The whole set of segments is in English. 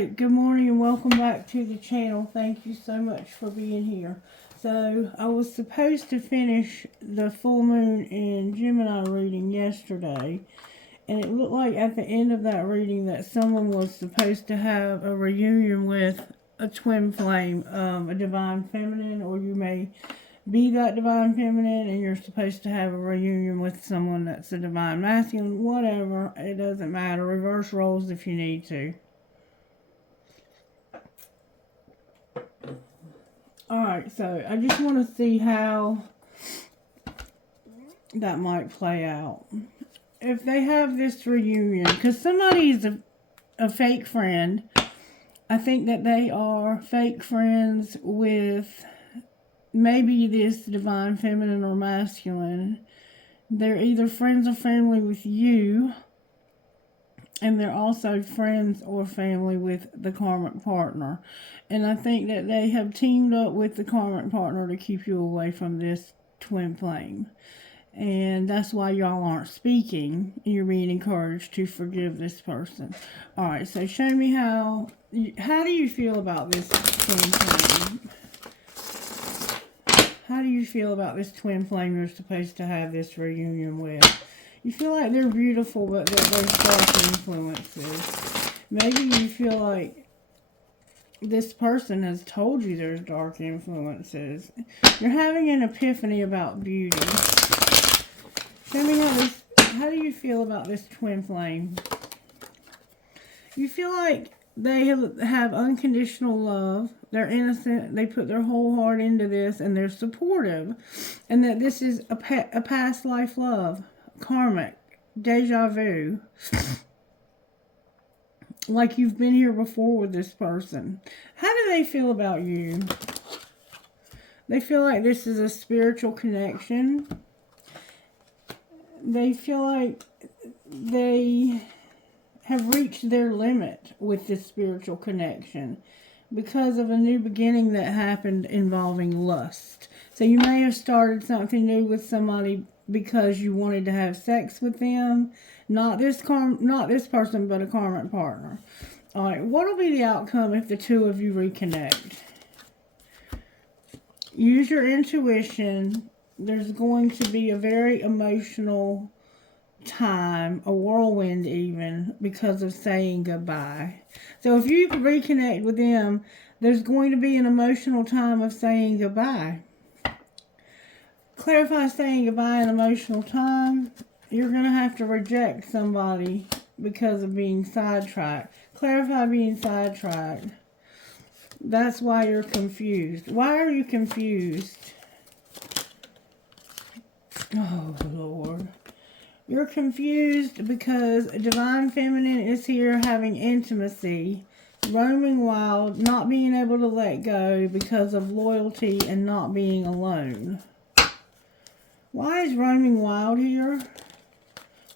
Alright, good morning and welcome back to the channel. Thank you so much for being here. So, I was supposed to finish the full moon in Gemini reading yesterday. And it looked like at the end of that reading that someone was supposed to have a reunion with a twin flame, a divine feminine, or you may be that divine feminine and you're supposed to have a reunion with someone that's a divine masculine. Whatever, it doesn't matter. Reverse roles if you need to. Alright, so I just want to see how that might play out. If they have this reunion, because somebody's a fake friend, I think that they are fake friends with maybe this divine feminine or masculine. They're either friends or family with you, and they're also friends or family with the karmic partner. And I think that they have teamed up with the karmic partner to keep you away from this twin flame. And that's why y'all aren't speaking. You're being encouraged to forgive this person. Alright, so show me how do you feel about this twin flame? How do you feel about this twin flame you're supposed to have this reunion with? You feel like they're beautiful, but there's dark influences. Maybe you feel like this person has told you there's dark influences. You're having an epiphany about beauty. Tell me how do you feel about this twin flame? You feel like they have unconditional love. They're innocent. They put their whole heart into this, and they're supportive. And that this is a past life love. Karmic. Deja vu. Like you've been here before with this person. How do they feel about you? They feel like this is a spiritual connection. They feel like they have reached their limit with this spiritual connection because of a new beginning that happened involving lust. So you may have started something new with somebody because you wanted to have sex with them. Not this person, but a karmic partner. Alright, what will be the outcome if the two of you reconnect? Use your intuition. There's going to be a very emotional time, a whirlwind even, because of saying goodbye. So if you reconnect with them, there's going to be an emotional time of saying goodbye. Clarify saying goodbye an emotional time. You're going to have to reject somebody because of being sidetracked. Clarify being sidetracked. That's why you're confused. Why are you confused? Oh, Lord. You're confused because Divine Feminine is here having intimacy, roaming wild, not being able to let go because of loyalty and not being alone. Why is roaming wild here?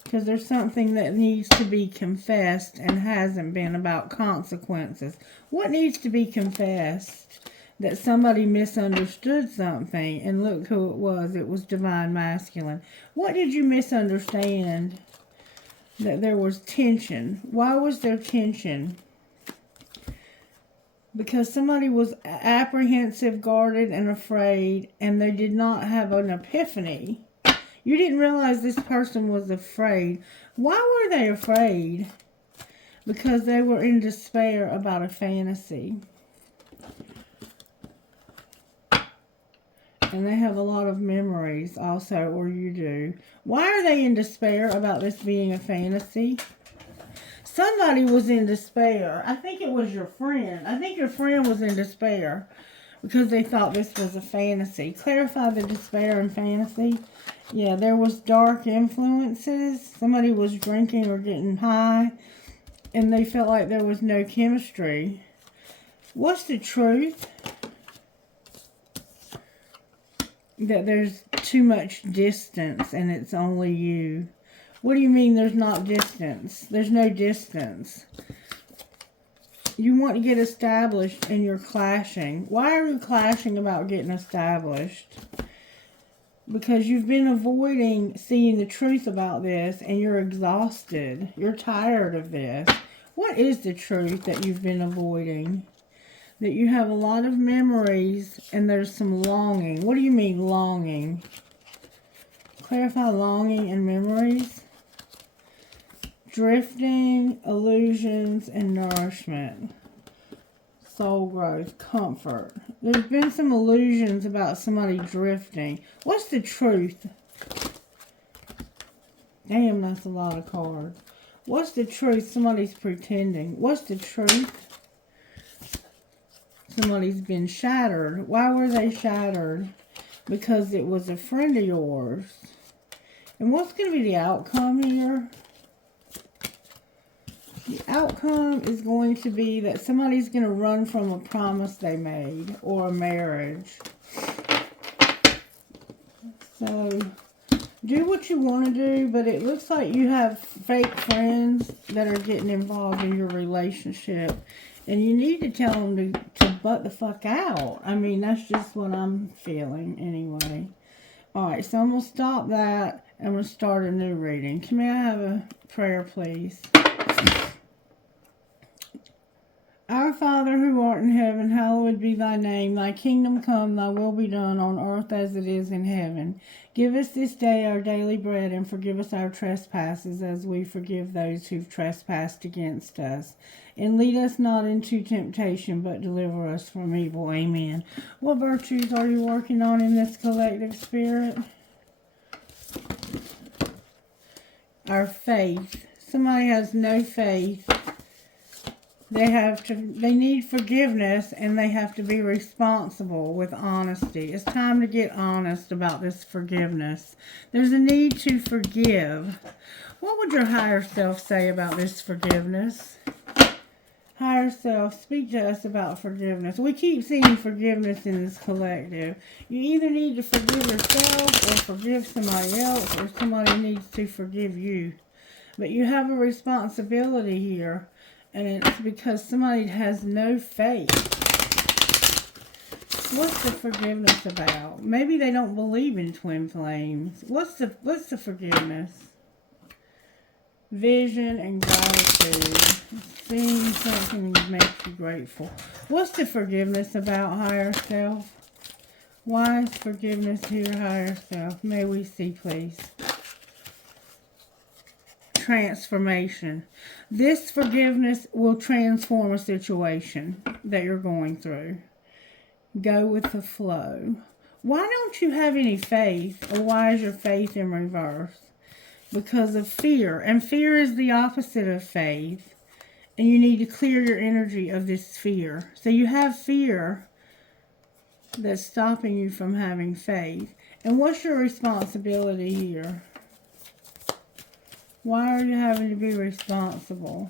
Because there's something that needs to be confessed and hasn't been about consequences. What needs to be confessed? That somebody misunderstood something, and look who it was. It was Divine Masculine. What did you misunderstand? That there was tension. Why was there tension? Because somebody was apprehensive, guarded, and afraid, and they did not have an epiphany. You didn't realize this person was afraid. Why were they afraid? Because they were in despair about a fantasy. And they have a lot of memories also, or you do. Why are they in despair about this being a fantasy? Somebody was in despair. I think it was your friend. I think your friend was in despair because they thought this was a fantasy. Clarify the despair and fantasy. Yeah, there was dark influences. Somebody was drinking or getting high, and they felt like there was no chemistry. What's the truth? That there's too much distance and it's only you. What do you mean there's not distance? There's no distance. You want to get established and you're clashing. Why are you clashing about getting established? Because you've been avoiding seeing the truth about this and you're exhausted. You're tired of this. What is the truth that you've been avoiding? That you have a lot of memories and there's some longing. What do you mean longing? Clarify longing and memories. Drifting, illusions, and nourishment. Soul growth, comfort. There's been some illusions about somebody drifting. What's the truth? Damn, that's a lot of cards. What's the truth? Somebody's pretending. What's the truth? Somebody's been shattered. Why were they shattered? Because it was a friend of yours. And what's going to be the outcome here? The outcome is going to be that somebody's going to run from a promise they made or a marriage. So, do what you want to do, but it looks like you have fake friends that are getting involved in your relationship. And you need to tell them to butt the fuck out. I mean, that's just what I'm feeling anyway. Alright, so I'm going to stop that. I'm going to start a new reading. Can I have a prayer, please? Our Father who art in heaven, hallowed be thy name. Thy kingdom come, thy will be done on earth as it is in heaven. Give us this day our daily bread, and forgive us our trespasses as we forgive those who've trespassed against us. And lead us not into temptation, but deliver us from evil. Amen. What virtues are you working on in this collective spirit? Our faith. Somebody has no faith. They need forgiveness, and they have to be responsible with honesty. It's time to get honest about this forgiveness. There's a need to forgive. What would your higher self say about this forgiveness? Higher self, speak to us about forgiveness. We keep seeing forgiveness in this collective. You either need to forgive yourself or forgive somebody else, or somebody needs to forgive you. But you have a responsibility here. And it's because somebody has no faith. What's the forgiveness about? Maybe they don't believe in twin flames. What's the forgiveness? Vision and gratitude. Seeing something that makes you grateful. What's the forgiveness about, higher self? Why is forgiveness here, higher self? May we see, please. Transformation. This forgiveness will transform a situation that you're going through. Go with the flow. Why don't you have any faith, or why is your faith in reverse? Because of fear. And fear is the opposite of faith. And you need to clear your energy of this fear. So you have fear that's stopping you from having faith. And what's your responsibility here? Why are you having to be responsible?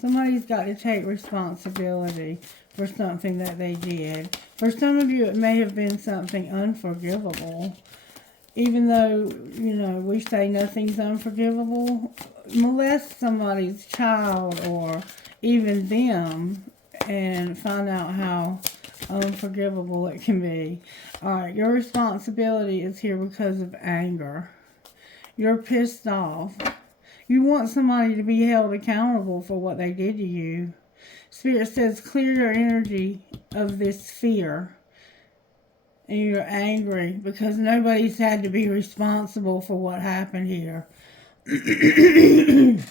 Somebody's got to take responsibility for something that they did. For some of you, it may have been something unforgivable. Even though, you know, we say nothing's unforgivable, molest somebody's child or even them and find out how unforgivable it can be. Alright, your responsibility is here because of anger. You're pissed off. You want somebody to be held accountable for what they did to you. Spirit says clear your energy of this fear. And you're angry because nobody's had to be responsible for what happened here. And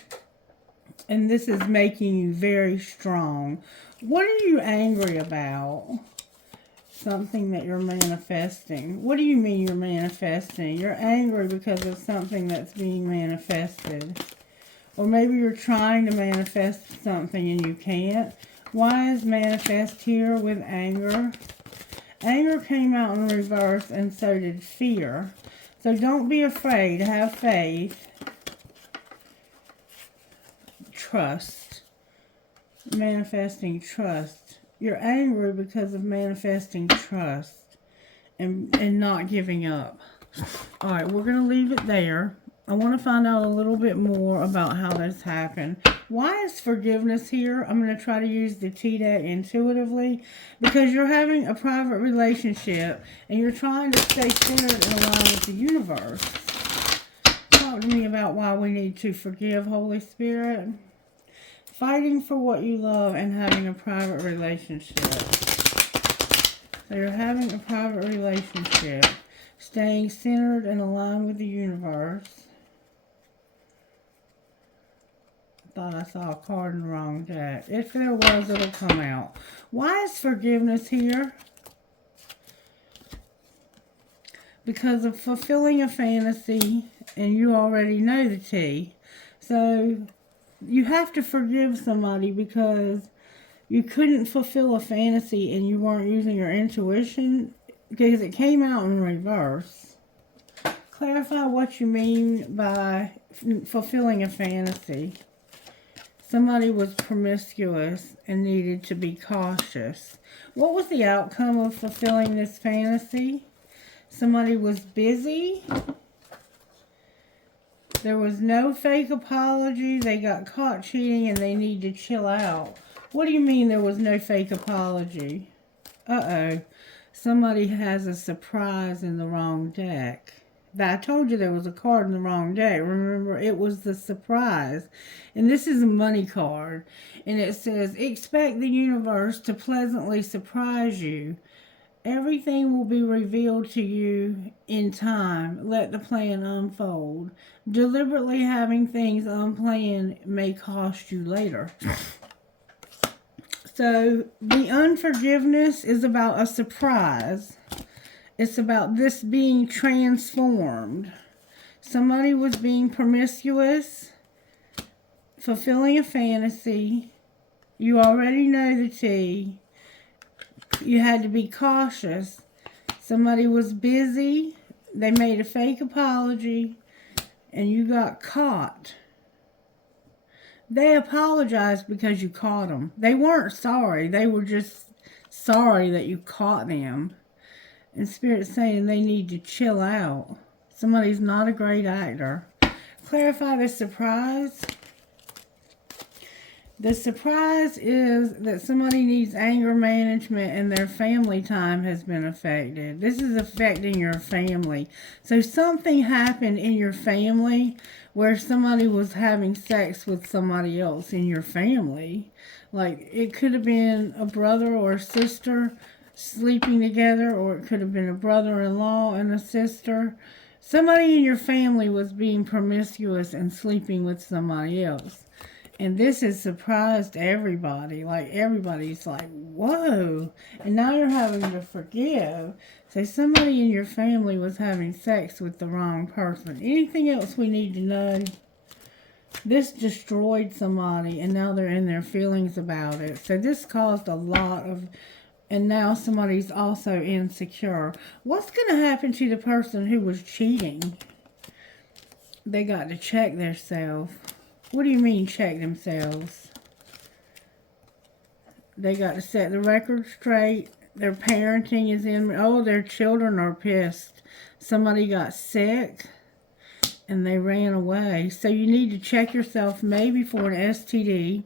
this is making you very strong. What are you angry about? Something that you're manifesting. What do you mean you're manifesting? You're angry because of something that's being manifested. Or maybe you're trying to manifest something and you can't. Why is manifest here with anger? Anger came out in reverse, and so did fear. So don't be afraid. Have faith. Trust. Manifesting trust. You're angry because of manifesting trust and not giving up. Alright, we're going to leave it there. I want to find out a little bit more about how this happened. Why is forgiveness here? I'm going to try to use the T-deck intuitively because you're having a private relationship and you're trying to stay centered and aligned with the universe. Talk to me about why we need to forgive, Holy Spirit. fighting for what you love and having a private relationship. So you're having a private relationship, staying centered and aligned with the universe. I thought I saw a card in the wrong deck. If there was, it'll come out. Why is forgiveness here? Because of fulfilling a fantasy, and you already know the tea. So you have to forgive somebody because you couldn't fulfill a fantasy and you weren't using your intuition, because it came out in reverse. Clarify what you mean by fulfilling a fantasy. Somebody was promiscuous and needed to be cautious. What was the outcome of fulfilling this fantasy? Somebody was busy. There was no fake apology. They got caught cheating and they need to chill out. What do you mean there was no fake apology? Uh-oh. Somebody has a surprise in the wrong deck. I told you there was a card in the wrong deck. Remember, it was the surprise. And this is a money card. And it says, expect the universe to pleasantly surprise you. Everything will be revealed to you in time. Let the plan unfold. Deliberately having things unplanned may cost you later. So the unforgiveness is about a surprise. It's about this being transformed. Somebody was being promiscuous, fulfilling a fantasy. You already know the tea. You had to be cautious. Somebody was busy. They made a fake apology. And you got caught. They apologized because you caught them. They weren't sorry. They were just sorry that you caught them. And Spirit's saying they need to chill out. Somebody's not a great actor. Clarify the surprise. The surprise is that somebody needs anger management and their family time has been affected. This is affecting your family. So something happened in your family where somebody was having sex with somebody else in your family. Like, it could have been a brother or a sister sleeping together, or it could have been a brother-in-law and a sister. Somebody in your family was being promiscuous and sleeping with somebody else. And this has surprised everybody. Like, everybody's like, whoa. And now you're having to forgive. So somebody in your family was having sex with the wrong person. Anything else we need to know? This destroyed somebody, and now they're in their feelings about it. So this caused a lot of... And now somebody's also insecure. What's going to happen to the person who was cheating? They got to check themselves. What do you mean check themselves? They got to set the record straight. Their parenting is in... Oh, their children are pissed. Somebody got sick and they ran away. So you need to check yourself maybe for an STD.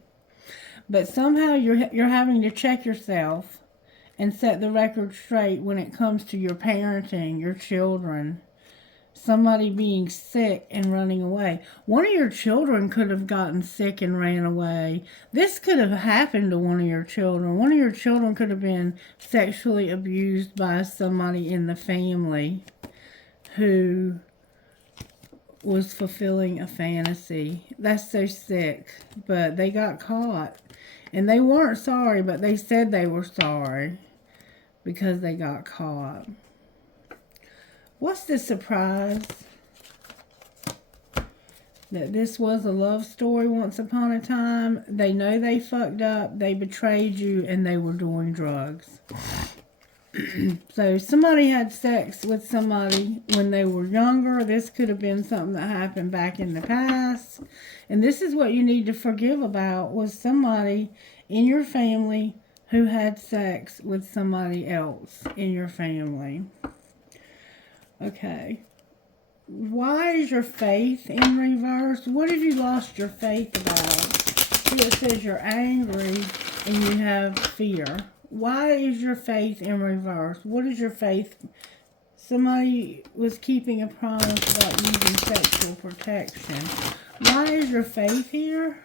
But somehow you're having to check yourself and set the record straight when it comes to your parenting, your children. Somebody being sick and running away. One of your children could have gotten sick and ran away. This could have happened to one of your children. One of your children could have been sexually abused by somebody in the family who was fulfilling a fantasy. That's so sick. But they got caught. And they weren't sorry, but they said they were sorry because they got caught. What's the surprise? That this was a love story once upon a time. They know they fucked up. They betrayed you and they were doing drugs. So somebody had sex with somebody when they were younger. This could have been something that happened back in the past. And this is what you need to forgive about, was somebody in your family who had sex with somebody else in your family. Okay. Why is your faith in reverse? What have you lost your faith about? Here it says you're angry and you have fear. Why is your faith in reverse? What is your faith? Somebody was keeping a promise about using sexual protection. Why is your faith here?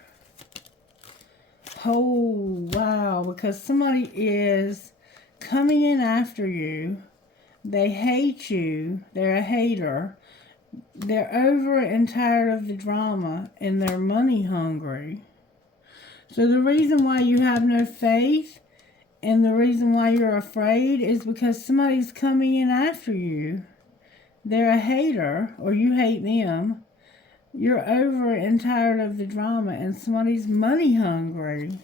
Oh, wow. Because somebody is coming in after you. They hate you. They're a hater. They're over and tired of the drama, and they're money hungry. So the reason why you have no faith and the reason why you're afraid is because somebody's coming in after you. They're a hater, or you hate them. You're over and tired of the drama, and somebody's money hungry.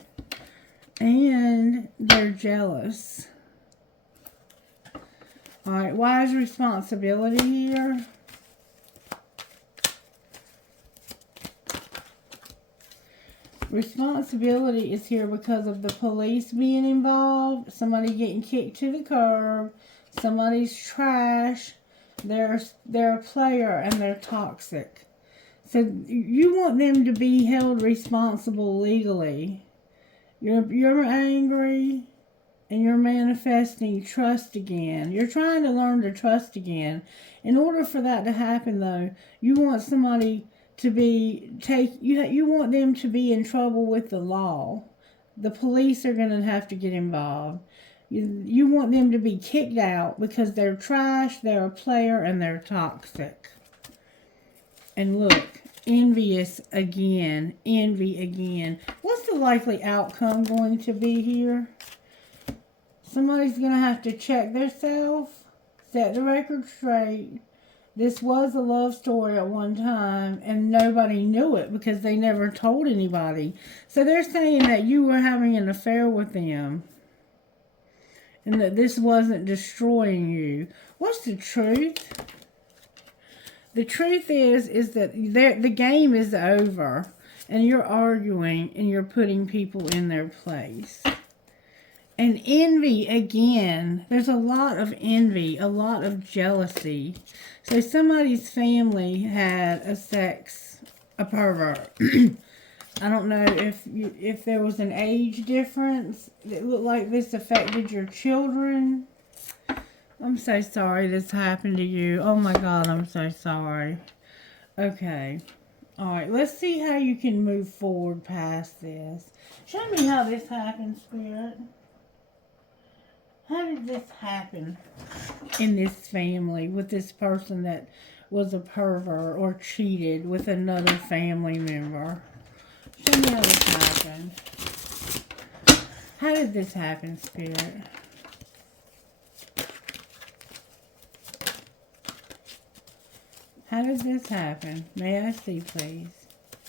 And they're jealous. Alright, why is responsibility here? Responsibility is here because of the police being involved, somebody getting kicked to the curb, somebody's trash, they're a player and they're toxic. So you want them to be held responsible legally. You're angry and you're manifesting trust again. You're trying to learn to trust again. In order for that to happen though, you want somebody to you want them to be in trouble with the law. The police are going to have to get involved. You want them to be kicked out because they're trash, they're a player, and they're toxic. And look, envious again, envy again. What's the likely outcome going to be here? Somebody's going to have to check themselves, set the record straight. This was a love story at one time, and nobody knew it because they never told anybody. So they're saying that you were having an affair with them, and that this wasn't destroying you. What's the truth? The truth is that the game is over, and you're arguing, and you're putting people in their place. And envy again. There's a lot of envy, a lot of jealousy. So somebody's family had a pervert. I don't know if there was an age difference. It looked like this affected your children. I'm so sorry this happened to you. Oh my God, I'm so sorry. Okay. Alright, let's see how you can move forward past this. Show me how this happened, Spirit. How did this happen in this family with this person that was a pervert or cheated with another family member? Show me how this happened. How did this happen, Spirit? How did this happen? May I see, please?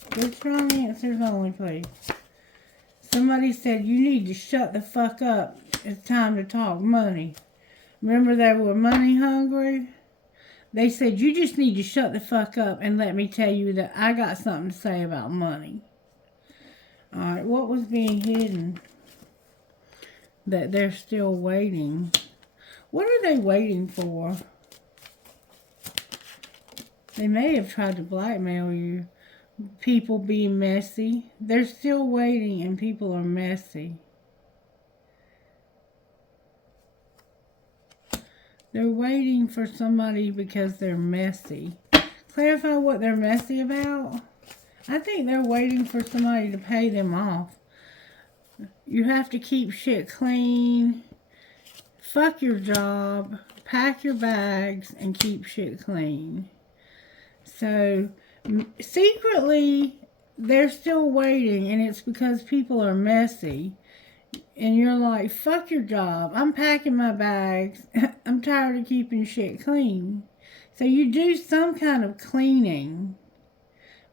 Good strong answers only, please. Somebody said, you need to shut the fuck up. It's time to talk money. Remember they were money hungry? They said, you just need to shut the fuck up and let me tell you that I got something to say about money. Alright, what was being hidden? That they're still waiting. What are they waiting for? They may have tried to blackmail you. People being messy. They're still waiting and people are messy. They're waiting for somebody because they're messy. Clarify what they're messy about. I think they're waiting for somebody to pay them off. You have to keep shit clean. Fuck your job. Pack your bags and keep shit clean. So, secretly, they're still waiting, and it's because people are messy. And you're like, fuck your job. I'm packing my bags. I'm tired of keeping shit clean. So you do some kind of cleaning.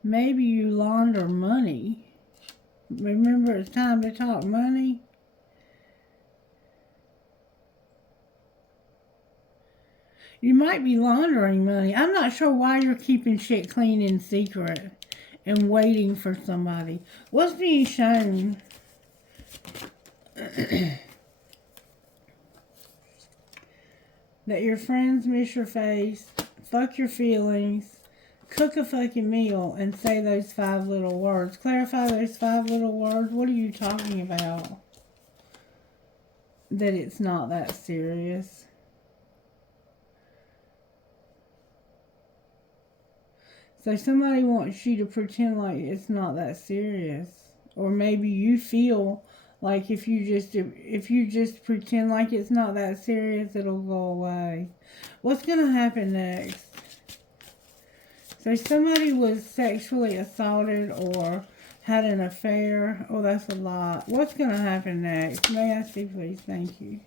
Maybe you launder money. Remember, it's time to talk money. You might be laundering money. I'm not sure why you're keeping shit clean in secret and waiting for somebody. What's being shown? That your friends miss your face, fuck your feelings, cook a fucking meal, and say those 5 little words. Clarify those 5 little words. What are you talking about? That it's not that serious. So somebody wants you to pretend like it's not that serious. Or maybe you feel like if you just pretend like it's not that serious, it'll go away. What's going to happen next? So somebody was sexually assaulted or had an affair. Oh, that's a lot. What's going to happen next? May I see, please? Thank you.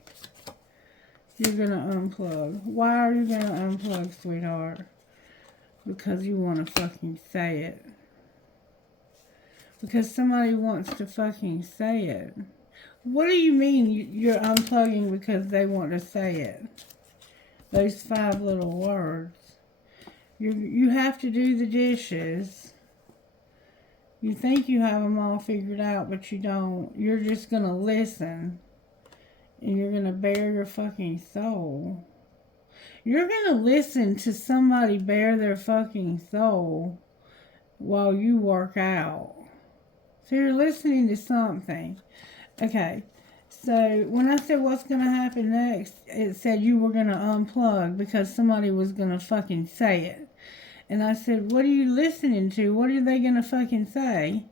You're going to unplug. Why are you going to unplug, sweetheart? Because you want to fucking say it. Because somebody wants to fucking say it. What do you mean you're unplugging because they want to say it? Those 5 little words. You have to do the dishes. You think you have them all figured out, but you don't. You're just going to listen. And you're going to bare your fucking soul. You're going to listen to somebody bare their fucking soul while you work out. So you're listening to something. Okay. So when I said what's going to happen next, it said you were going to unplug because somebody was going to fucking say it. And I said, what are you listening to? What are they going to fucking say?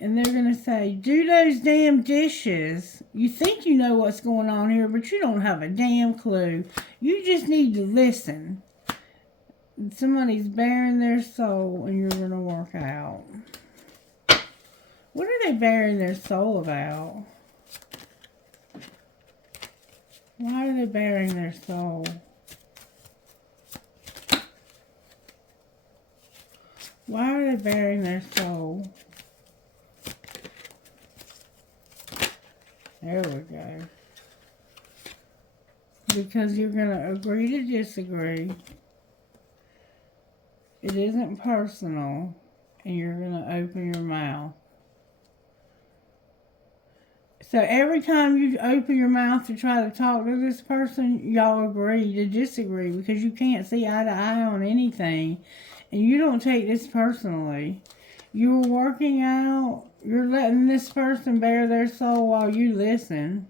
And they're going to say, do those damn dishes. You think you know what's going on here, but you don't have a damn clue. You just need to listen. Somebody's bearing their soul and you're going to work out. What are they bearing their soul about? Why are they bearing their soul? Why are they bearing their soul? There we go. Because you're going to agree to disagree. It isn't personal. And you're going to open your mouth. So every time you open your mouth to try to talk to this person, y'all agree to disagree because you can't see eye to eye on anything. And you don't take this personally. You're working out. You're letting this person bare their soul while you listen.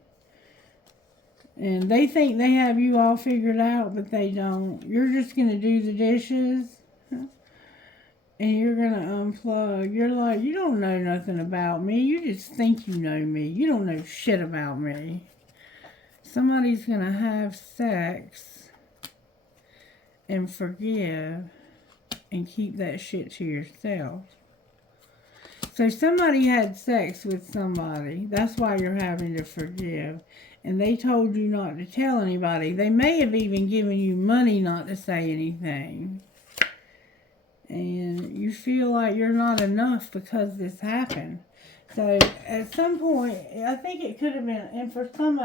And they think they have you all figured out, but they don't. You're just going to do the dishes. And you're going to unplug. You're like, you don't know nothing about me. You just think you know me. You don't know shit about me. Somebody's going to have sex and forgive and keep that shit to yourself. So somebody had sex with somebody. That's why you're having to forgive. And they told you not to tell anybody. They may have even given you money not to say anything. And you feel like you're not enough because this happened. So at some point, I think it could have been, and for some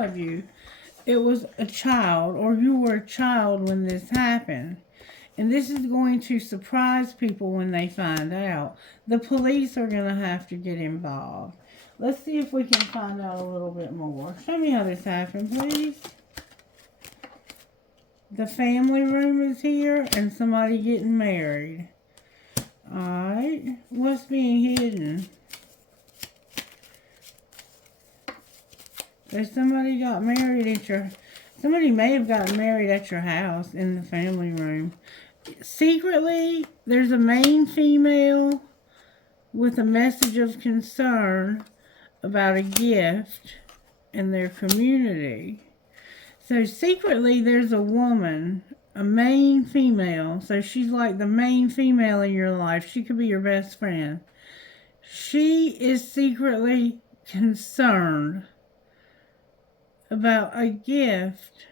of you, it was a child, or you were a child when this happened. And this is going to surprise people when they find out. The police are going to have to get involved. Let's see if we can find out a little bit more. Show me how this happened, please. The family room is here and somebody getting married. Alright. What's being hidden? So somebody got married at your... Somebody may have gotten married at your house in the family room. Secretly, there's a main female with a message of concern about a gift in their community. So secretly, there's a woman, a main female. So she's like the main female in your life. She could be your best friend. She is secretly concerned about a gift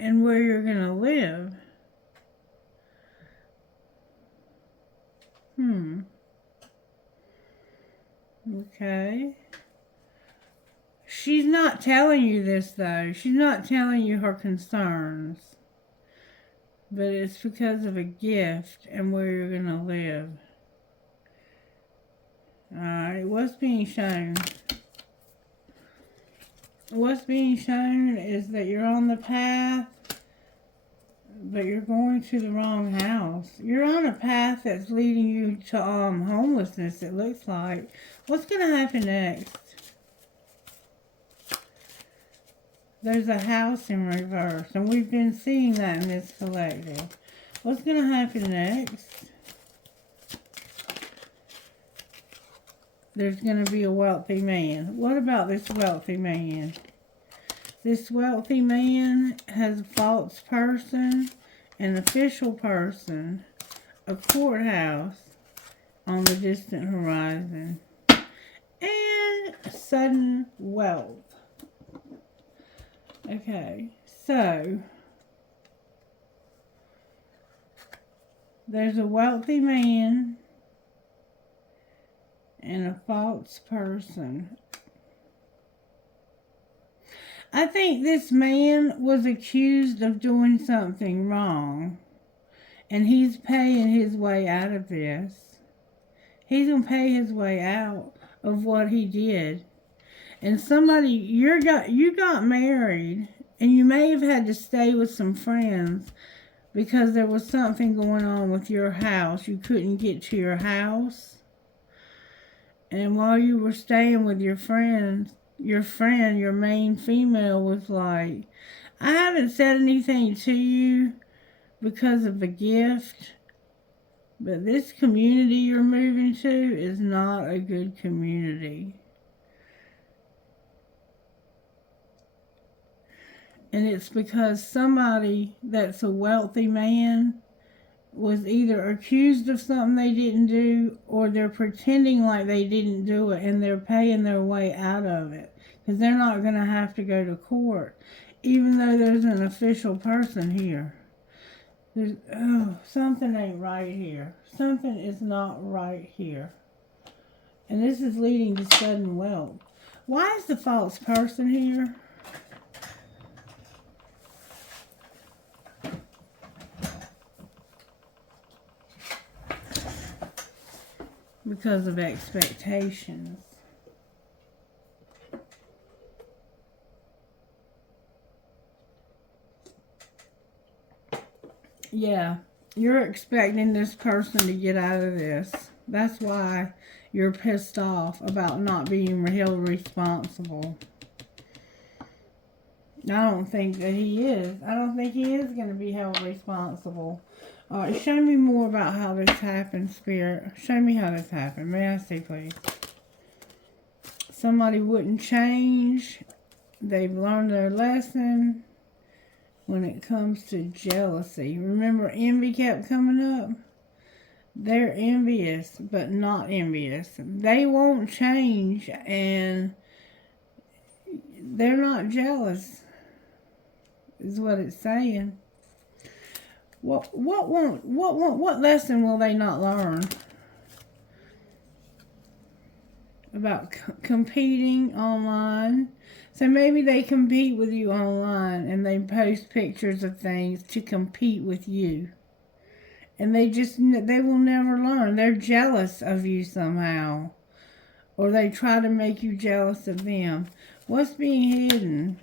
and where you're going to live. Okay. She's not telling you this, though. She's not telling you her concerns. But it's because of a gift and where you're going to live. Alright, what's being shown? What's being shown is that you're on the path, but you're going to the wrong house. You're on a path that's leading you to homelessness, it looks like. What's going to happen next? There's a house in reverse, and we've been seeing that in this collective. What's going to happen next? there's going to be a wealthy man. What about this wealthy man? This wealthy man has a false person, an official person, a courthouse on the distant horizon, and sudden wealth. Okay, so there's a wealthy man and a false person. I think this man was accused of doing something wrong, and he's paying his way out of this. He's going to pay his way out of what he did. And somebody, you got married, and you may have had to stay with some friends because there was something going on with your house. You couldn't get to your house. And while you were staying with your friends, your main female, was like, I haven't said anything to you because of the gift, but this community you're moving to is not a good community. And it's because somebody that's a wealthy man was either accused of something they didn't do, or they're pretending like they didn't do it, and they're paying their way out of it because they're not going to have to go to court, even though there's an official person here. Something ain't right here. Something is not right here. And this is leading to sudden wealth. Why is the false person here? Because of expectations. Yeah, you're expecting this person to get out of this. That's why you're pissed off about not being held responsible. I don't think that he is. I don't think he is going to be held responsible. All right, show me more about how this happened, Spirit. Show me how this happened. May I see, please? Somebody wouldn't change. They've learned their lesson when it comes to jealousy. Remember, envy kept coming up? They're envious, but not envious. They won't change, and they're not jealous, is what it's saying. What lesson will they not learn about competing online? So maybe they compete with you online, and they post pictures of things to compete with you, and they will never learn. They're jealous of you somehow, or they try to make you jealous of them. What's being hidden?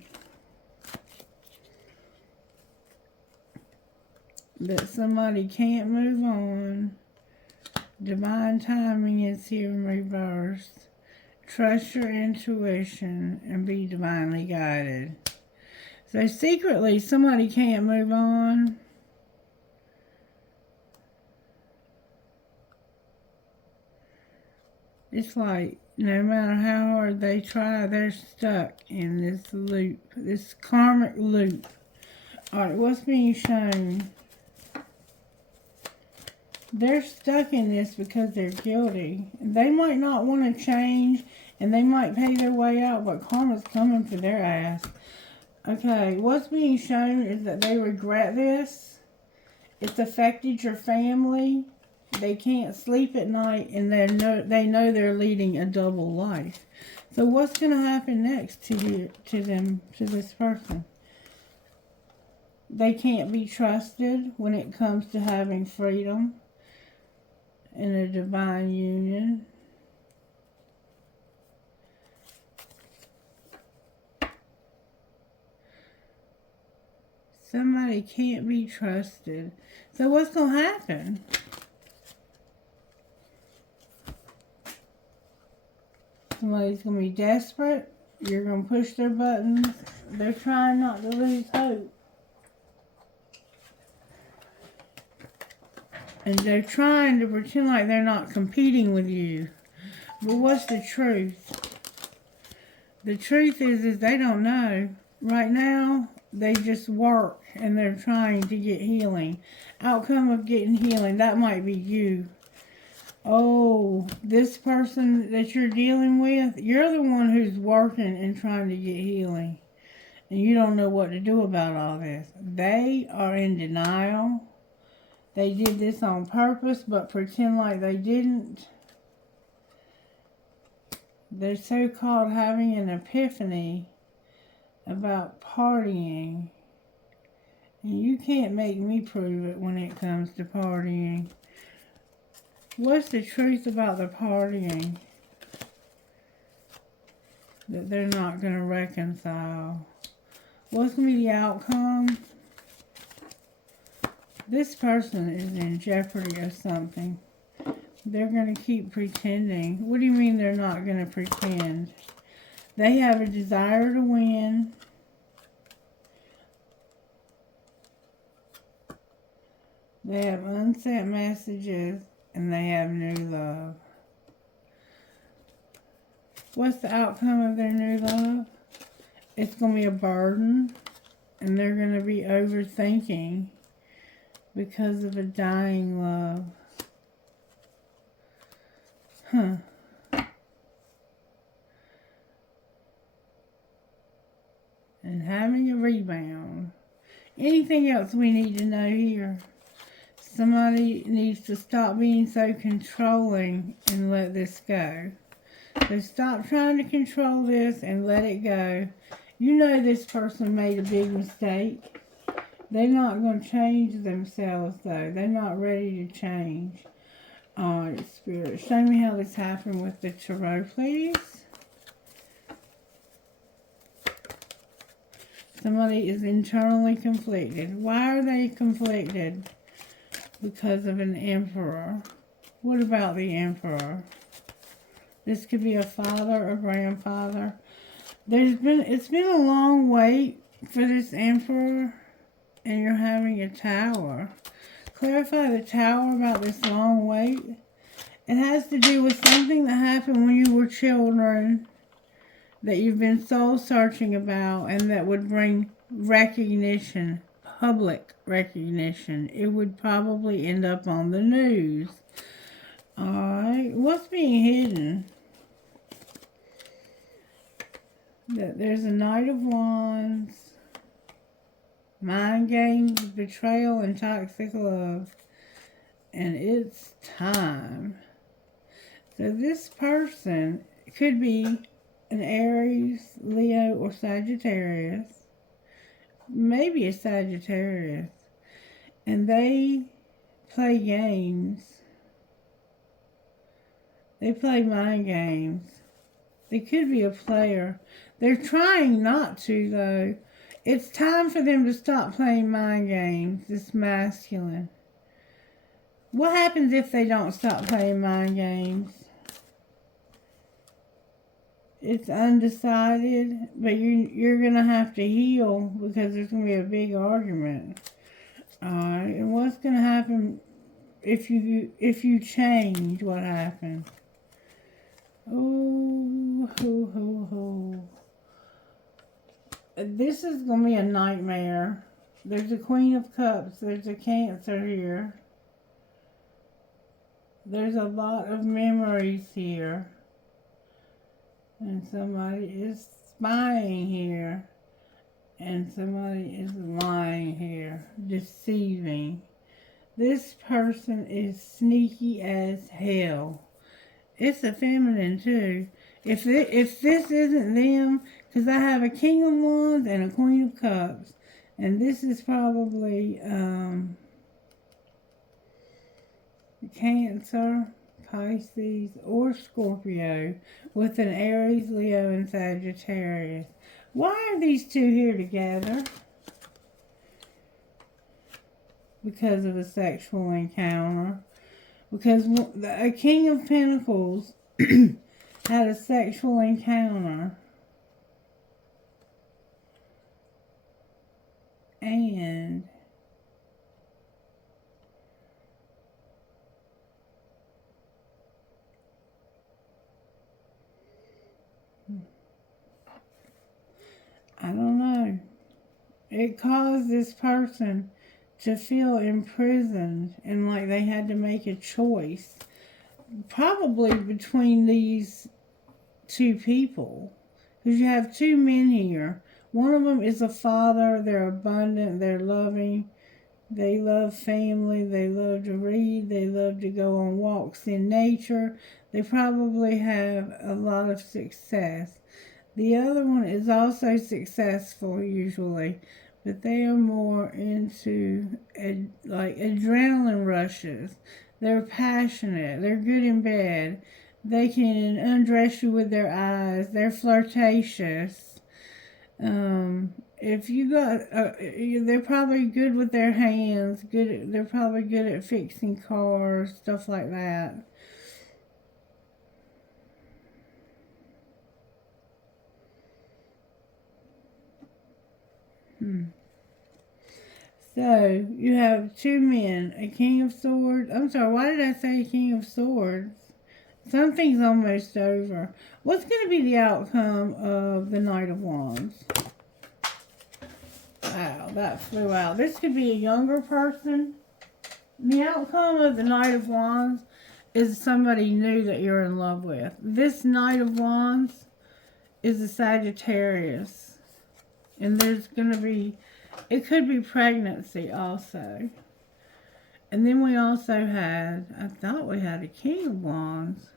That somebody can't move on. Divine timing is here in reverse. Trust your intuition and be divinely guided. So secretly, somebody can't move on. It's like no matter how hard they try, they're stuck in this loop, this karmic loop. Alright, what's being shown? They're stuck in this because they're guilty. They might not want to change, and they might pay their way out, but karma's coming for their ass. Okay, what's being shown is that they regret this. It's affected your family. They can't sleep at night, and they know they're leading a double life. So what's going to happen next to this person? They can't be trusted when it comes to having freedom in a divine union. Somebody can't be trusted. So what's going to happen? Somebody's going to be desperate. You're going to push their buttons. They're trying not to lose hope. And they're trying to pretend like they're not competing with you. But what's the truth? The truth is they don't know. Right now, they just work and they're trying to get healing. Outcome of getting healing, that might be you. Oh, this person that you're dealing with, you're the one who's working and trying to get healing. And you don't know what to do about all this. They are in denial. They did this on purpose, but pretend like they didn't. They're so-called having an epiphany about partying. And you can't make me prove it when it comes to partying. What's the truth about the partying that they're not going to reconcile? What's going to be the outcome? This person is in jeopardy of something. They're going to keep pretending. What do you mean they're not going to pretend? They have a desire to win. They have unsent messages, and they have new love. What's the outcome of their new love? It's going to be a burden, and they're going to be overthinking because of a dying love. And having a rebound. Anything else we need to know here? Somebody needs to stop being so controlling and let this go. So stop trying to control this and let it go. You know this person made a big mistake. They're not going to change themselves, though. They're not ready to change. Alright, Spirit, show me how this happened with the tarot, please. Somebody is internally conflicted. Why are they conflicted? Because of an emperor. What about the emperor? This could be a father or grandfather. It's been a long wait for this emperor, and you're having a tower. Clarify the tower about this long wait. It has to do with something that happened when you were children that you've been soul searching about, and that would bring recognition, public recognition. It would probably end up on the news. Alright, what's being hidden? That there's a Knight of Wands, mind games, betrayal, and toxic love. And it's time. So this person could be an Aries, Leo, or Sagittarius. Maybe a Sagittarius. And they play games. They play mind games. They could be a player. They're trying not to, though. It's time for them to stop playing mind games. This masculine. What happens if they don't stop playing mind games? It's undecided, but you're going to have to heal because there's going to be a big argument. Alright, and what's going to happen if you change? What happened? Oh, ho, ho, ho. This is going to be a nightmare. There's a Queen of Cups. There's a Cancer here. There's a lot of memories here. And somebody is spying here. And somebody is lying here. Deceiving. This person is sneaky as hell. It's a feminine too. If this isn't them, because I have a King of Wands and a Queen of Cups. And this is probably Cancer, Pisces, or Scorpio with an Aries, Leo, and Sagittarius. Why are these two here together? Because of a sexual encounter. Because a King of Pentacles had a sexual encounter. And it caused this person to feel imprisoned and like they had to make a choice, probably between these two people. Because you have two men here. One of them is a father. They're abundant. They're loving. They love family. They love to read. They love to go on walks in nature. They probably have a lot of success. The other one is also successful usually, but they are more into like adrenaline rushes. They're passionate. They're good in bed. They can undress you with their eyes. They're flirtatious. If you got, they're probably good with their hands. They're probably good at fixing cars, stuff like that. So you have two men, a king of swords. I'm sorry, why did I say king of swords? Something's almost over. What's going to be the outcome of the Knight of Wands? Wow, that flew out. This could be a younger person. The outcome of the Knight of Wands is somebody new that you're in love with. This Knight of Wands is a Sagittarius. And there's going to be, it could be pregnancy also. And then we also had, I thought we had a King of Wands.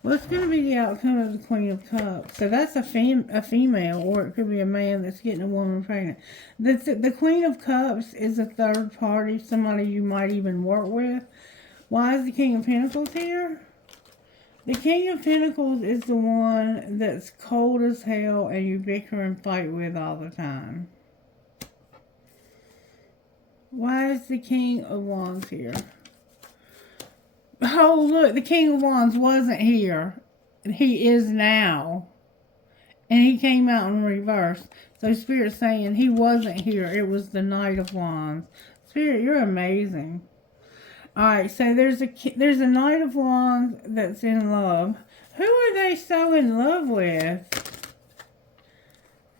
What's going to be the outcome of the Queen of Cups? So that's a female, or it could be a man that's getting a woman pregnant. The Queen of Cups is a third party, somebody you might even work with. Why is the King of Pentacles here? The King of Pentacles is the one that's cold as hell and you bicker and fight with all the time. Why is the King of Wands here? Oh, look, the King of Wands wasn't here. He is now. And he came out in reverse. So Spirit's saying he wasn't here. It was the Knight of Wands. Spirit, you're amazing. Alright, so there's a Knight of Wands that's in love. Who are they so in love with?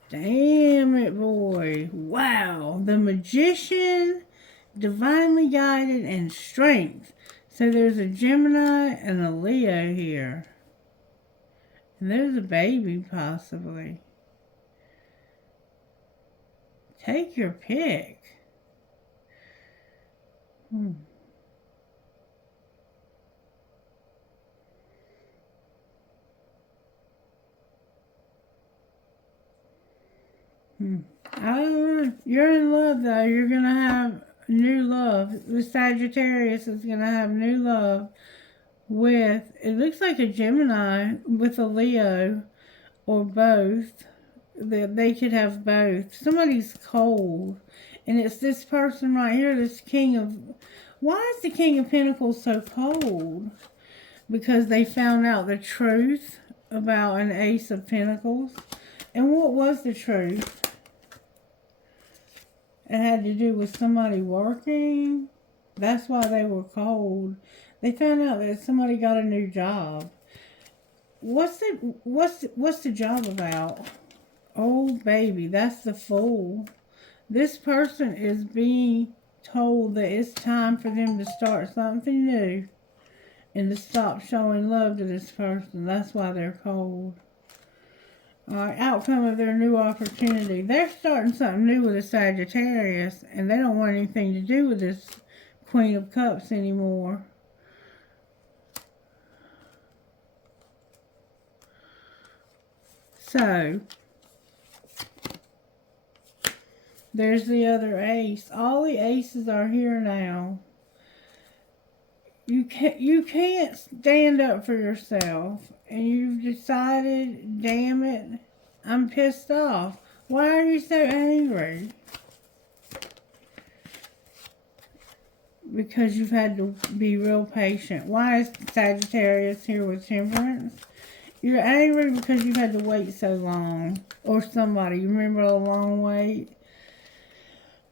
Damn it, boy. Wow. The Magician, divinely guided, and strength. So there's a Gemini and a Leo here. And there's a baby, possibly. Take your pick. I don't know. You're in love, though. You're going to have new love. The Sagittarius is going to have new love with, it looks like a Gemini with a Leo or both. They could have both. Somebody's cold. And it's this person right here, this King of... Why is the King of Pentacles so cold? Because they found out the truth about an Ace of Pentacles. And what was the truth? It had to do with somebody working. That's why they were cold. They found out that somebody got a new job. What's the job about? Oh, baby, that's the Fool. This person is being told that it's time for them to start something new and to stop showing love to this person. That's why they're cold. Outcome of their new opportunity. They're starting something new with a Sagittarius, and they don't want anything to do with this Queen of Cups anymore. So, there's the other ace. All the aces are here now. You can't stand up for yourself. And you've decided, damn it, I'm pissed off. Why are you so angry? Because you've had to be real patient. Why is Sagittarius here with Temperance? You're angry because you've had to wait so long. Or somebody, you remember the long wait?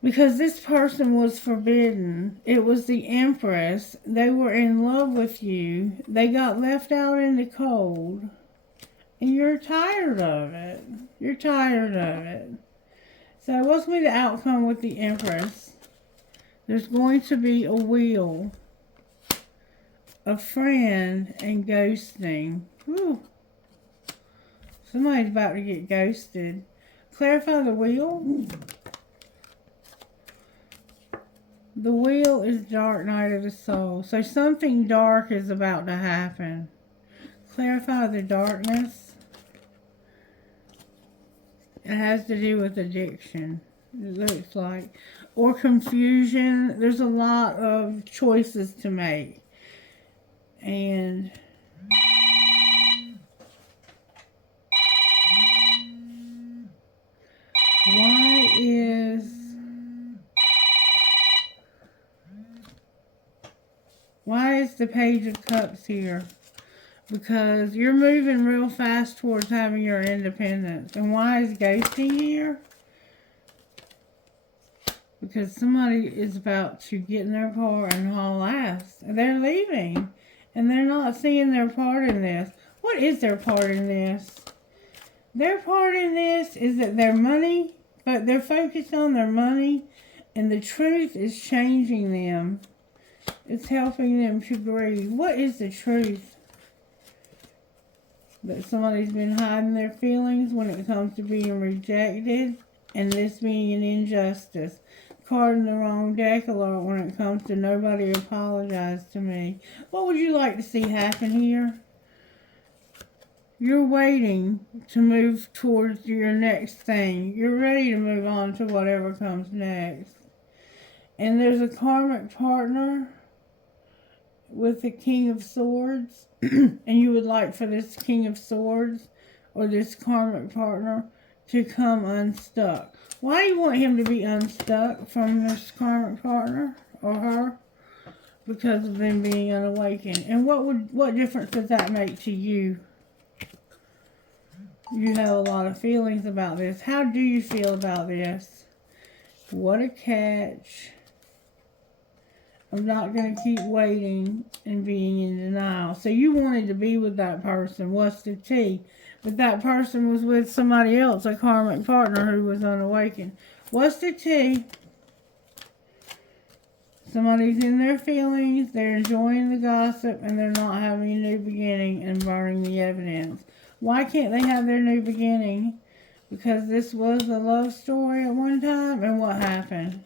Because this person was forbidden. It was the Empress. They were in love with you. They got left out in the cold. And you're tired of it. You're tired of it. So what's going to be the outcome with the Empress? There's going to be a wheel, a friend, and ghosting. Whew. Somebody's about to get ghosted. Clarify the wheel. The wheel is dark night of the soul. So something dark is about to happen. Clarify the darkness. It has to do with addiction, it looks like. Or confusion. There's a lot of choices to make. And why is the Page of Cups here? Because you're moving real fast towards having your independence. And why is ghosting here? Because somebody is about to get in their car and haul ass. They're leaving. And they're not seeing their part in this. What is their part in this? Their part in this is that their money, but they're focused on their money. And the truth is changing them. It's helping them to grieve. What is the truth? That somebody's been hiding their feelings when it comes to being rejected. And this being an injustice. Card in the wrong deck alert when it comes to nobody apologized to me. What would you like to see happen here? You're waiting to move towards your next thing. You're ready to move on to whatever comes next. And there's a karmic partner with the King of Swords. And you would like for this King of Swords or this karmic partner to come unstuck. Why do you want him to be unstuck from this karmic partner or her? Because of them being unawakened. And what difference does that make to you? You have a lot of feelings about this. How do you feel about this? What a catch. I'm not going to keep waiting and being in denial. So you wanted to be with that person. What's the tea? But that person was with somebody else, a karmic partner who was unawakened. What's the tea? Somebody's in their feelings, they're enjoying the gossip, and they're not having a new beginning and burning the evidence. Why can't they have their new beginning? Because this was a love story at one time, and what happened?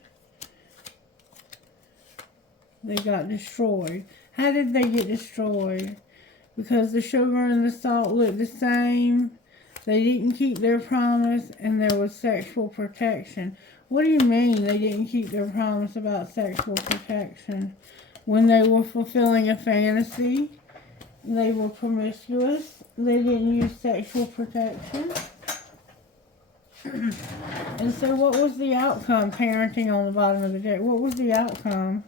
They got destroyed. How did they get destroyed? Because the sugar and the salt looked the same. They didn't keep their promise, and there was sexual protection. What do you mean they didn't keep their promise about sexual protection? When they were fulfilling a fantasy, they were promiscuous. They didn't use sexual protection. And so what was the outcome? Parenting on the bottom of the deck. What was the outcome?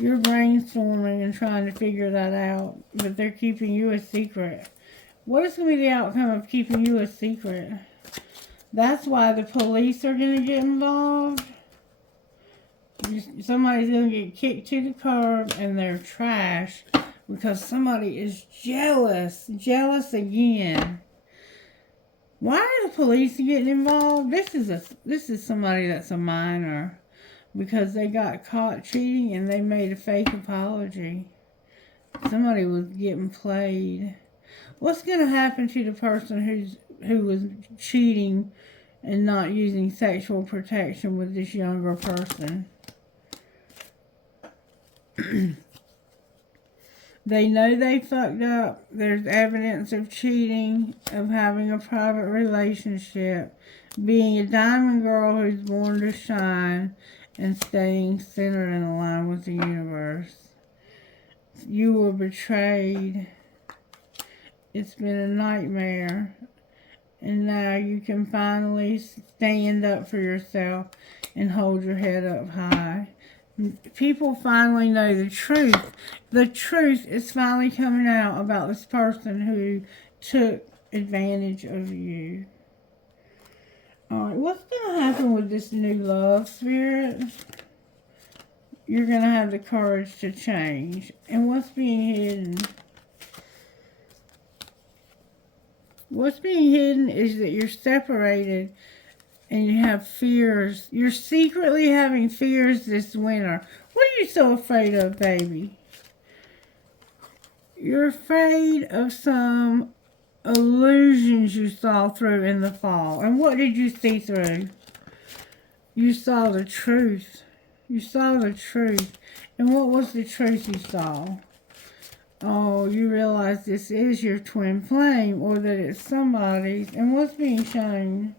You're brainstorming and trying to figure that out, but they're keeping you a secret. What is going to be the outcome of keeping you a secret? That's why the police are going to get involved. Somebody's going to get kicked to the curb and they're trash because somebody is jealous. Jealous again. Why are the police getting involved? This is somebody that's a minor. Because they got caught cheating and they made a fake apology. Somebody was getting played. What's going to happen to the person who was cheating and not using sexual protection with this younger person? They know they fucked up. There's evidence of cheating, of having a private relationship, being a diamond girl who's born to shine, and staying centered and aligned with the universe. You were betrayed. It's been a nightmare. And now you can finally stand up for yourself and hold your head up high. People finally know the truth. The truth is finally coming out about this person who took advantage of you. Alright, what's going to happen with this new love, Spirit? You're going to have the courage to change. And what's being hidden? What's being hidden is that you're separated And you have fears. You're secretly having fears this winter. What are you so afraid of, baby? You're afraid of some illusions you saw through in the fall. And what did you see through? You saw the truth. You saw the truth. And what was the truth you saw? Oh, you realize this is your twin flame, or that it's somebody's. And what's being shown?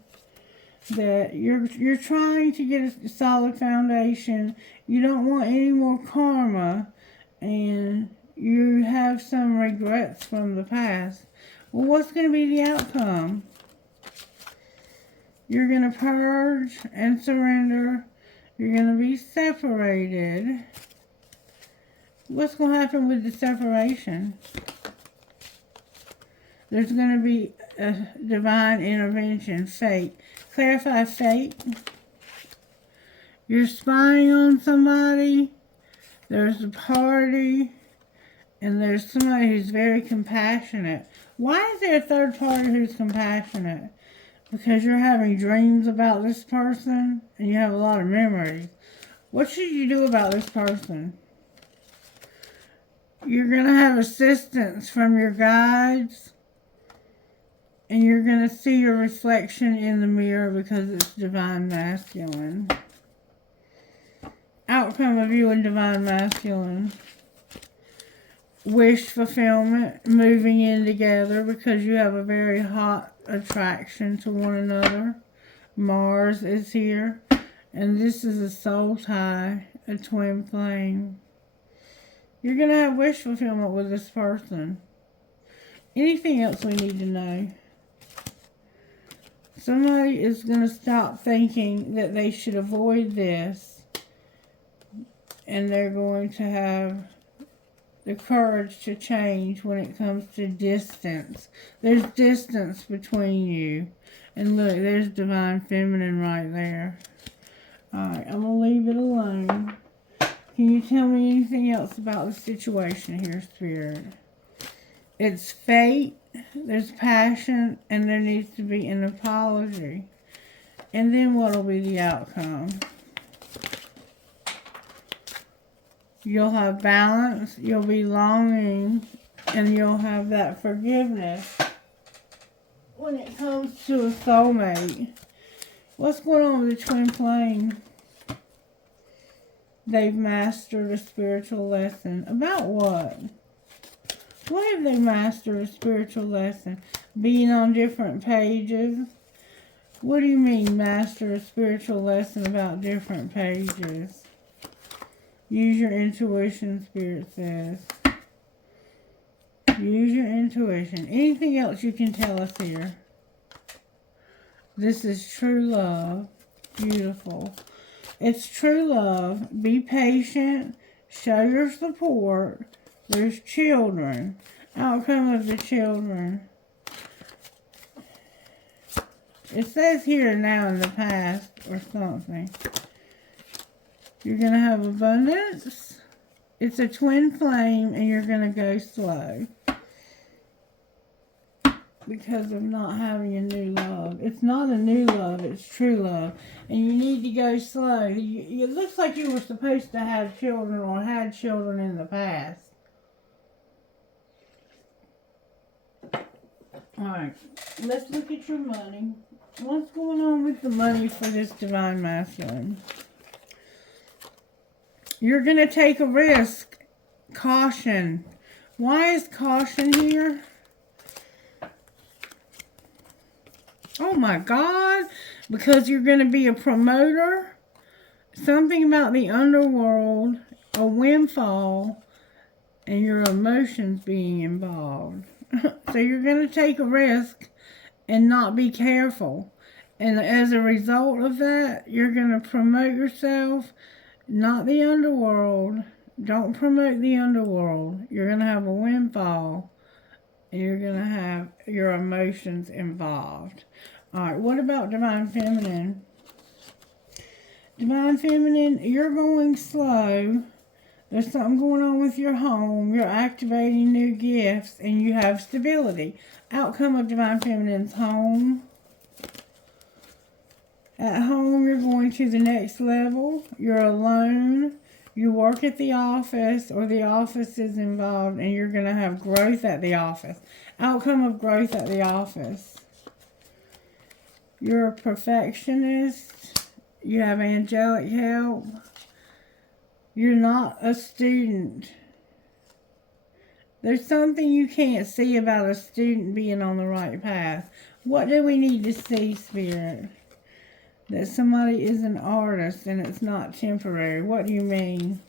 That you're trying to get a solid foundation. You don't want any more karma, and you have some regrets from the past. Well, what's going to be the outcome? You're going to purge and surrender. You're going to be separated. What's going to happen with the separation? There's going to be a divine intervention, fate. Clarify fate. You're spying on somebody. There's a party. And there's somebody who's very compassionate. Why is there a third party who's compassionate? Because you're having dreams about this person. And you have a lot of memories. What should you do about this person? You're going to have assistance from your guides. And you're going to see your reflection in the mirror because it's Divine Masculine. Outcome of you and Divine Masculine. Wish fulfillment, moving in together because you have a very hot attraction to one another. Mars is here. And this is a soul tie, a twin flame. You're going to have wish fulfillment with this person. Anything else we need to know? Somebody is going to stop thinking that they should avoid this. And they're going to have the courage to change when it comes to distance. There's distance between you. And look, there's Divine Feminine right there. Alright, I'm going to leave it alone. Can you tell me anything else about the situation here, Spirit? It's fate. There's passion, and there needs to be an apology. And then what will be the outcome? You'll have balance, you'll be longing, and you'll have that forgiveness when it comes to a soulmate. What's going on with the twin flame? They've mastered a spiritual lesson. About what? What have they mastered a spiritual lesson? Being on different pages. What do you mean, master a spiritual lesson about different pages? Use your intuition, Spirit says. Use your intuition. Anything else you can tell us here? This is true love. Beautiful. It's true love. Be patient. Show your support. There's children. Outcome of the children. It says here now in the past or something. You're going to have abundance. It's a twin flame and you're going to go slow. Because of not having a new love. It's not a new love, it's true love. And you need to go slow. It looks like you were supposed to have children or had children in the past. Alright, let's look at your money. What's going on with the money for this Divine Masculine? You're going to take a risk. Caution. Why is caution here? Oh my God. Because you're going to be a promoter. Something about the underworld. A windfall. And your emotions being involved. So you're going to take a risk and not be careful. And as a result of that, you're going to promote yourself. Not the underworld. Don't promote the underworld. You're going to have a windfall. And you're going to have your emotions involved. Alright, what about Divine Feminine? Divine Feminine, you're going slow. There's something going on with your home. You're activating new gifts. And you have stability. Outcome of Divine Feminine's home. At home, you're going to the next level. You're alone. You work at the office, or the office is involved, and you're going to have growth at the office. Outcome of growth at the office. You're a perfectionist. You have angelic help. You're not a student. There's something you can't see about a student being on the right path. What do we need to see, Spirit? That somebody is an artist and it's not temporary. What do you mean?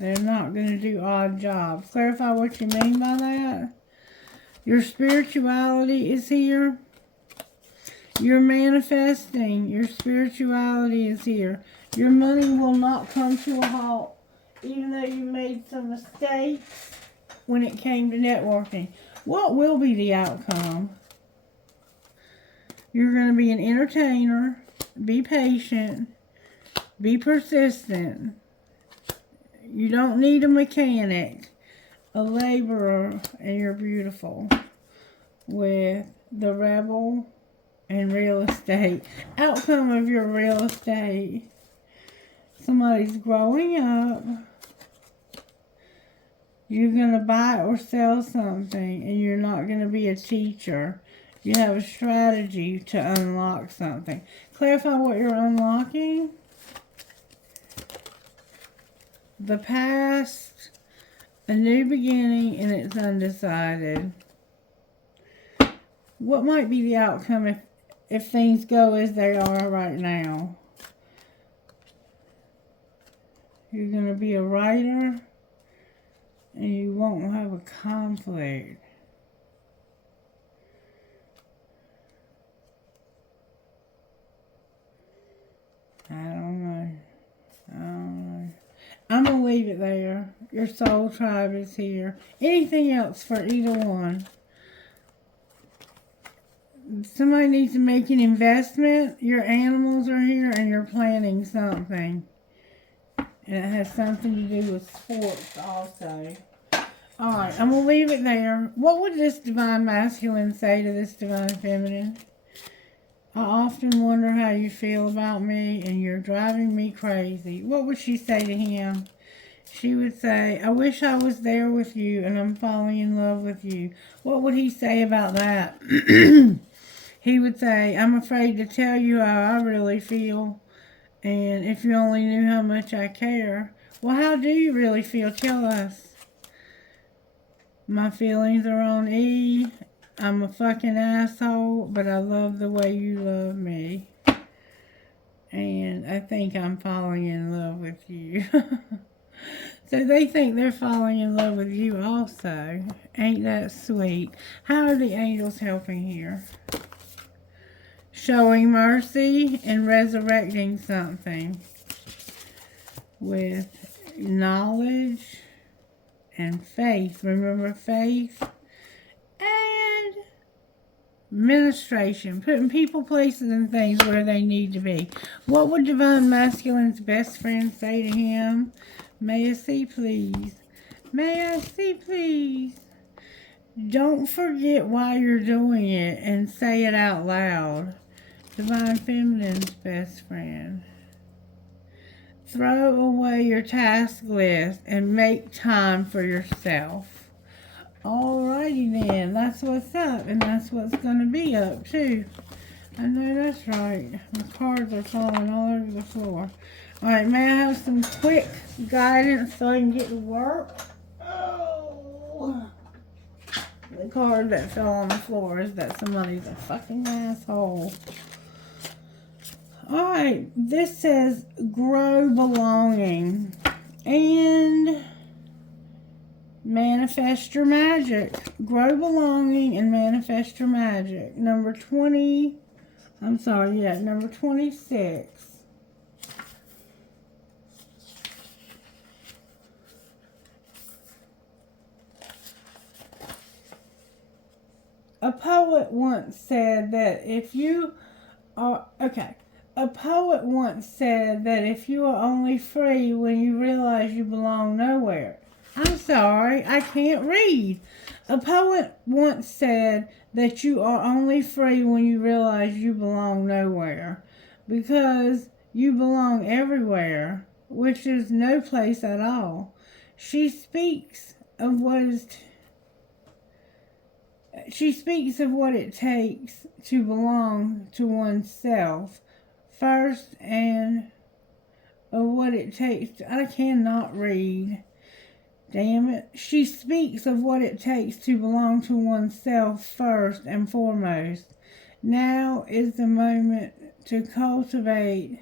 They're not going to do odd jobs. Clarify what you mean by that. Your spirituality is here. You're manifesting. Your spirituality is here. Your money will not come to a halt, even though you made some mistakes when it came to networking. What will be the outcome? You're going to be an entertainer. Be patient. Be persistent. You don't need a mechanic, a laborer, and you're beautiful. With the Rebel and real estate. Outcome of your real estate. Somebody's growing up. You're going to buy or sell something, and you're not going to be a teacher. You have a strategy to unlock something. Clarify what you're unlocking. The past, a new beginning, and it's undecided. What might be the outcome if things go as they are right now? You're going to be a writer, and you won't have a conflict. I don't know. I'm going to leave it there. Your soul tribe is here. Anything else for either one? Somebody needs to make an investment. Your animals are here and you're planning something. And it has something to do with sports also. Alright, I'm going to leave it there. What would this Divine Masculine say to this Divine Feminine? I often wonder how you feel about me, and you're driving me crazy. What would she say to him? She would say, I wish I was there with you, and I'm falling in love with you. What would he say about that? He would say, I'm afraid to tell you how I really feel, and if you only knew how much I care. Well, how do you really feel? Tell us. My feelings are on E. I'm a fucking asshole, but I love the way you love me. And I think I'm falling in love with you. So they think they're falling in love with you also. Ain't that sweet? How are the angels helping here? Showing mercy and resurrecting something. With knowledge and faith. Remember faith? And administration, putting people, places, and things where they need to be. What would Divine Masculine's best friend say to him? May I see, please? May I see, please? Don't forget why you're doing it and say it out loud. Divine Feminine's best friend. Throw away your task list and make time for yourself. Alrighty then, that's what's up, and that's what's going to be up too. I know that's right. The cards are falling all over the floor. Alright, may I have some quick guidance so I can get to work? Oh. The card that fell on the floor is that somebody's a fucking asshole. Alright, this says grow belonging and manifest your magic. Grow belonging and manifest your magic. Number 26. A poet once said that if you are, a poet once said that if you are only free when you realize you belong nowhere. I'm sorry, I can't read. A poet once said that you are only free when you realize you belong nowhere, because you belong everywhere, which is no place at all. She speaks of what is she speaks of what it takes to belong to oneself first, and of what it takes. I cannot read. Damn it. She speaks of what it takes to belong to oneself first and foremost. Now is the moment to cultivate.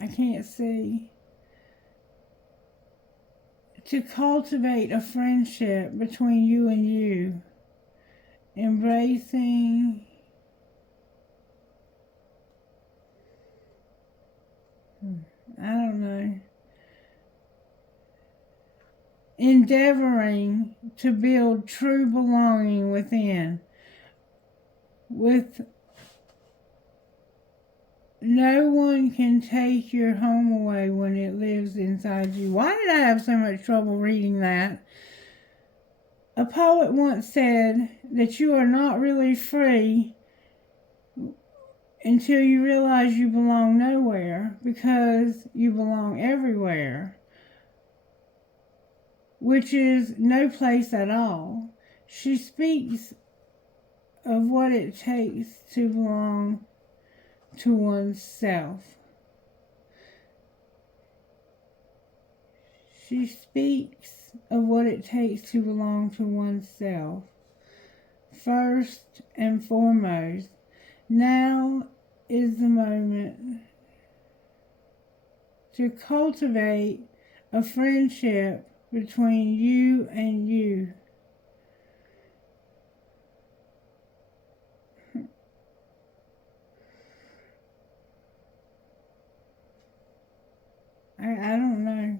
I can't see. To cultivate a friendship between you and you. Embracing. I don't know. Endeavoring to build true belonging within. With no one can take your home away when it lives inside you. Why did I have so much trouble reading that? A poet once said that you are not really free until you realize you belong nowhere, because you belong everywhere, which is no place at all. She speaks of what it takes to belong to oneself. She speaks of what it takes to belong to oneself first and foremost. Now is the moment to cultivate a friendship between you and you. I don't know.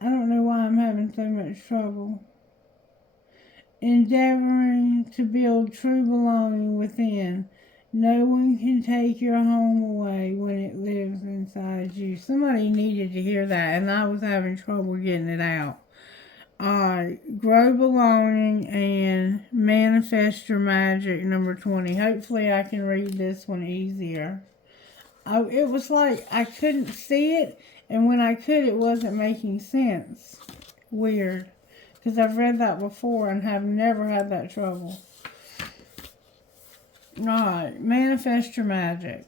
I don't know why I'm having so much trouble. Endeavoring to build true belonging within. No one can take your home away when it lives inside you. Somebody needed to hear that, and I was having trouble getting it out. Grow belonging and manifest your magic, number 20. Hopefully I can read this one easier. It was like I couldn't see it, and when I could, it wasn't making sense. Weird. Because I've read that before and have never had that trouble. Alright, manifest your magic.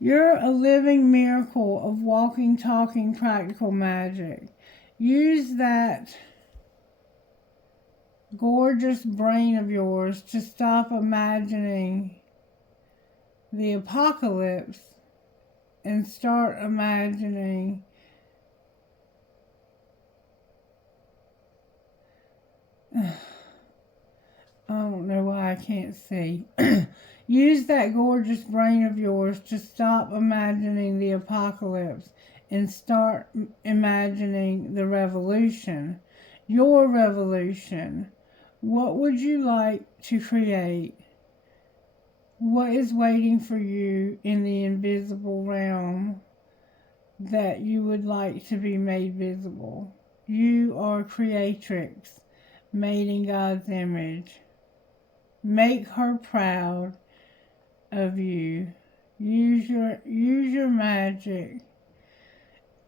You're a living miracle of walking, talking, practical magic. Use that gorgeous brain of yours to stop imagining the apocalypse and start imagining I don't know why I can't see. Use that gorgeous brain of yours to stop imagining the apocalypse and start imagining the revolution. Your revolution. What would you like to create? What is waiting for you in the invisible realm that you would like to be made visible? You are creatrix, made in God's image. Make her proud of you. Use your magic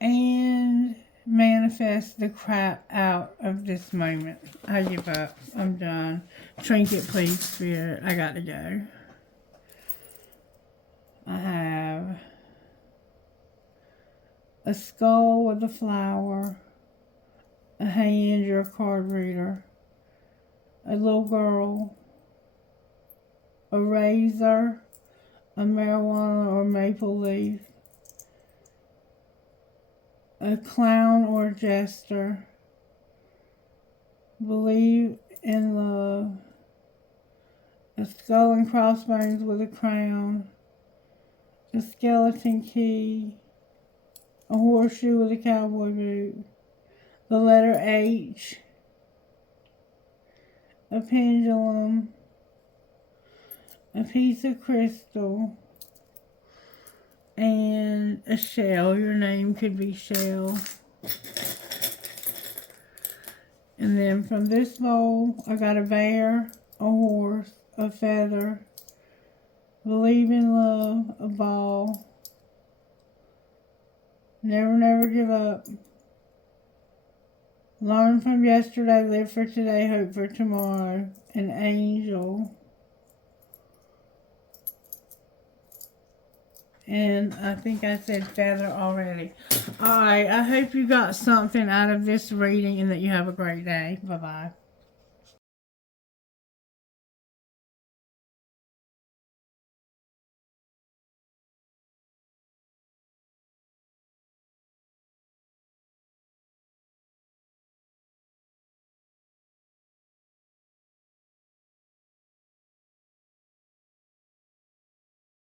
and manifest the crap out of this moment. I give up. I'm done. Trinket, please, Spirit. I got to go. I have a skull with a flower, a hand, you're a card reader, a little girl, a razor, a marijuana or maple leaf, a clown or jester, believe in love, a skull and crossbones with a crown, a skeleton key, a horseshoe with a cowboy boot, the letter H, a pendulum, a piece of crystal, and a shell. Your name could be Shell. And then from this bowl, I got a bear, a horse, a feather, believe in love, a ball, never, never give up, learn from yesterday, live for today, hope for tomorrow, an angel. And I think I said feather already. Alright, I hope you got something out of this reading and that you have a great day. Bye-bye.